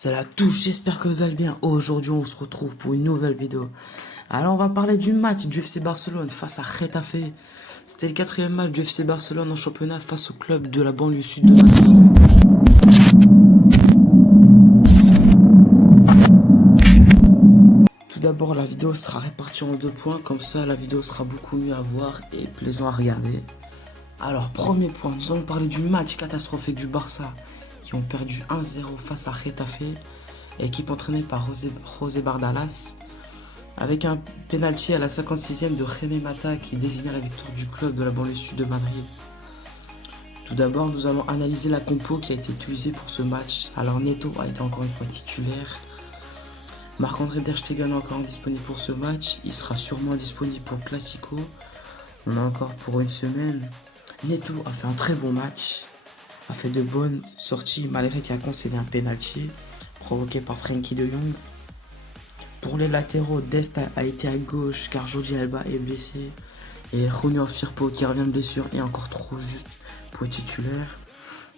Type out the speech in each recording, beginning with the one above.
C'est la touche, j'espère que vous allez bien. Aujourd'hui, on se retrouve pour une nouvelle vidéo. Alors, on va parler du match du FC Barcelone face à Getafe. C'était le quatrième match du FC Barcelone en championnat face au club de la banlieue sud de Madrid. Tout d'abord, la vidéo sera répartie en 2 points. Comme ça, la vidéo sera beaucoup mieux à voir et plaisant à regarder. Alors, premier point, nous allons parler du match catastrophique du Barça, qui ont perdu 1-0 face à Getafe, équipe entraînée par José Bardalas, avec un penalty à la 56e de Jaime Mata qui désignait la victoire du club de la banlieue sud de Madrid. Tout d'abord, nous allons analyser la compo qui a été utilisée pour ce match. Alors, Neto a été encore une fois titulaire. Marc-André ter Stegen est encore disponible pour ce match. Il sera sûrement disponible pour le Classico. On a encore pour une semaine. Neto a fait un très bon match, a fait de bonnes sorties malgré qu'il a concédé un penalty provoqué par Frenkie de Jong. Pour les latéraux, Dest a été à gauche car Jordi Alba est blessé et Junior Firpo qui revient de blessure est encore trop juste pour être titulaire.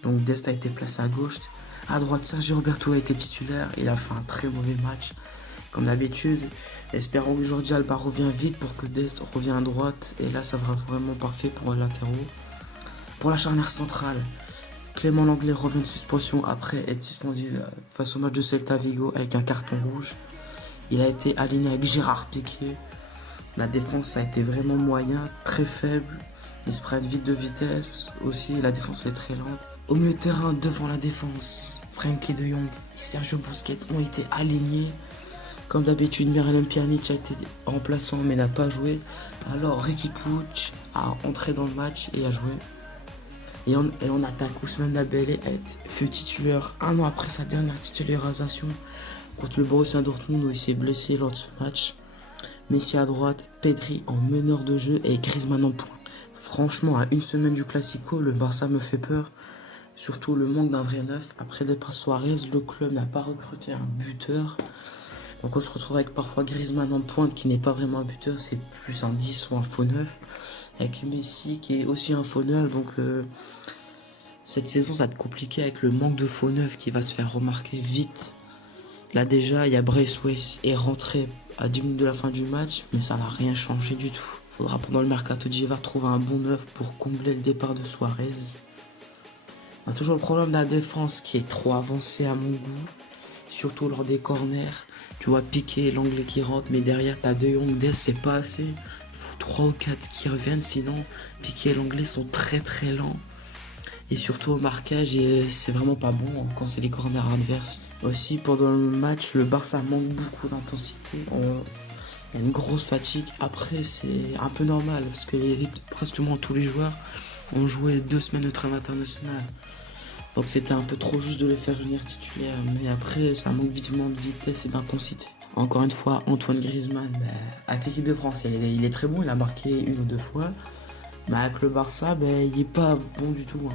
Donc Dest a été placé à gauche. À droite, Sergio Roberto a été titulaire. Il a fait un très mauvais match comme d'habitude. Espérons que Jordi Alba revient vite pour que Dest revienne à droite. Et là, ça sera vraiment parfait pour les latéraux. Pour la charnière centrale, Clément Lenglet revient de suspension après être suspendu face au match de Celta Vigo avec un carton rouge. Il a été aligné avec Gérard Piqué. La défense a été vraiment moyen, très faible. Ils se prennent vite de vitesse. Aussi, la défense est très lente. Au milieu de terrain, devant la défense, Frenkie de Jong et Sergio Busquets ont été alignés. Comme d'habitude, Miralem Pjanic a été remplaçant mais n'a pas joué. Alors, Riqui Puig a entré dans le match et a joué. Et on attaque Ousmane Dembélé fut titulaire un an après sa dernière titularisation contre le Borussia Dortmund où il s'est blessé lors de ce match. Messi à droite, Pedri en meneur de jeu et Griezmann en point. Franchement, à une semaine du Classico, le Barça me fait peur. Surtout le manque d'un vrai neuf. Après le départ Suarez, le club n'a pas recruté un buteur. Donc on se retrouve avec parfois Griezmann en pointe qui n'est pas vraiment un buteur, c'est plus un 10 ou un faux neuf. Avec Messi qui est aussi un faux neuf, donc cette saison ça va être compliqué avec le manque de faux neuf qui va se faire remarquer vite. Là déjà il y a Braithwaite est rentré à 10 minutes de la fin du match, mais ça n'a rien changé du tout. Faudra pendant le mercato d'hiver trouver un bon neuf pour combler le départ de Suarez. On a toujours le problème de la défense qui est trop avancée à mon goût, surtout lors des corners. Tu vois Piqué, Lenglet qui rentre, mais derrière t'as De Jong, Dest, c'est pas assez. Il faut 3 ou 4 qui reviennent, sinon Piqué et Lenglet sont très très lents. Et surtout au marquage, c'est vraiment pas bon quand c'est les corners adverses. Aussi pendant le match, le Barça manque beaucoup d'intensité. Il y a une grosse fatigue. Après, c'est un peu normal parce que presque tous les joueurs ont joué 2 semaines de trêve internationale. Donc c'était un peu trop juste de les faire venir titulaires. Mais après, ça manque vitement de vitesse et d'intensité. Encore une fois, Antoine Griezmann, avec l'équipe de France, il est très bon. Il a marqué 1 ou 2 fois. Mais avec le Barça, il n'est pas bon du tout.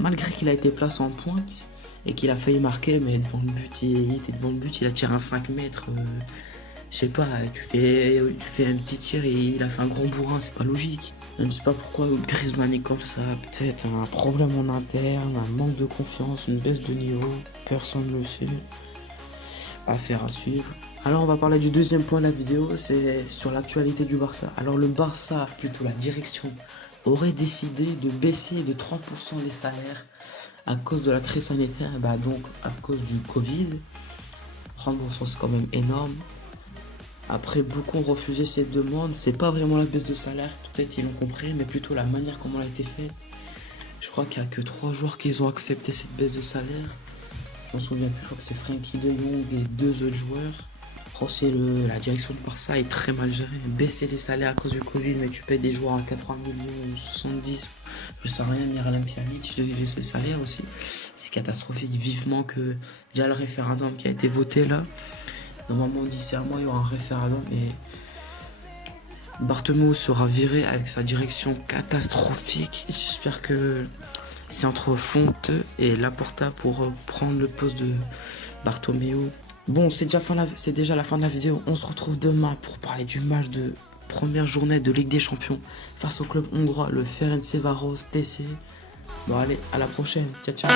Malgré qu'il a été placé en pointe et qu'il a failli marquer, mais devant le but, il était devant le but, il a tiré un 5 mètres. Je sais pas, tu fais un petit tir et il a fait un grand bourrin, c'est pas logique. Je ne sais pas pourquoi Griezmann est comme ça. Peut-être un problème en interne, un manque de confiance, une baisse de niveau. Personne ne le sait. Affaire à suivre. Alors on va parler du deuxième point de la vidéo, c'est sur l'actualité du Barça. Alors le Barça, plutôt la direction, aurait décidé de baisser de 3% les salaires à cause de la crise sanitaire, donc à cause du Covid. 30% c'est quand même énorme. Après, beaucoup ont refusé cette demande. C'est pas vraiment la baisse de salaire, peut-être ils l'ont compris, mais plutôt la manière comment elle a été faite. Je crois qu'il n'y a que 3 joueurs qui ont accepté cette baisse de salaire. Je me souviens plus, je crois que c'est Frenkie de Jong et 2 autres joueurs. Aussi, la direction du Barça est très mal gérée. Baisser les salaires à cause du Covid, mais tu payes des joueurs à 80 millions, 70, je sais rien, Miralem Pjanic, ce salaire aussi. C'est catastrophique, vivement que déjà le référendum qui a été voté là. Normalement, d'ici un mois, il y aura un référendum et Bartomeu sera viré avec sa direction catastrophique. J'espère que c'est entre Fonte et Laporta pour prendre le poste de Bartomeu. Bon, c'est déjà la fin de la vidéo. On se retrouve demain pour parler du match de première journée de Ligue des Champions face au club hongrois, le Ferencváros TC. Bon, allez, à la prochaine. Ciao, ciao.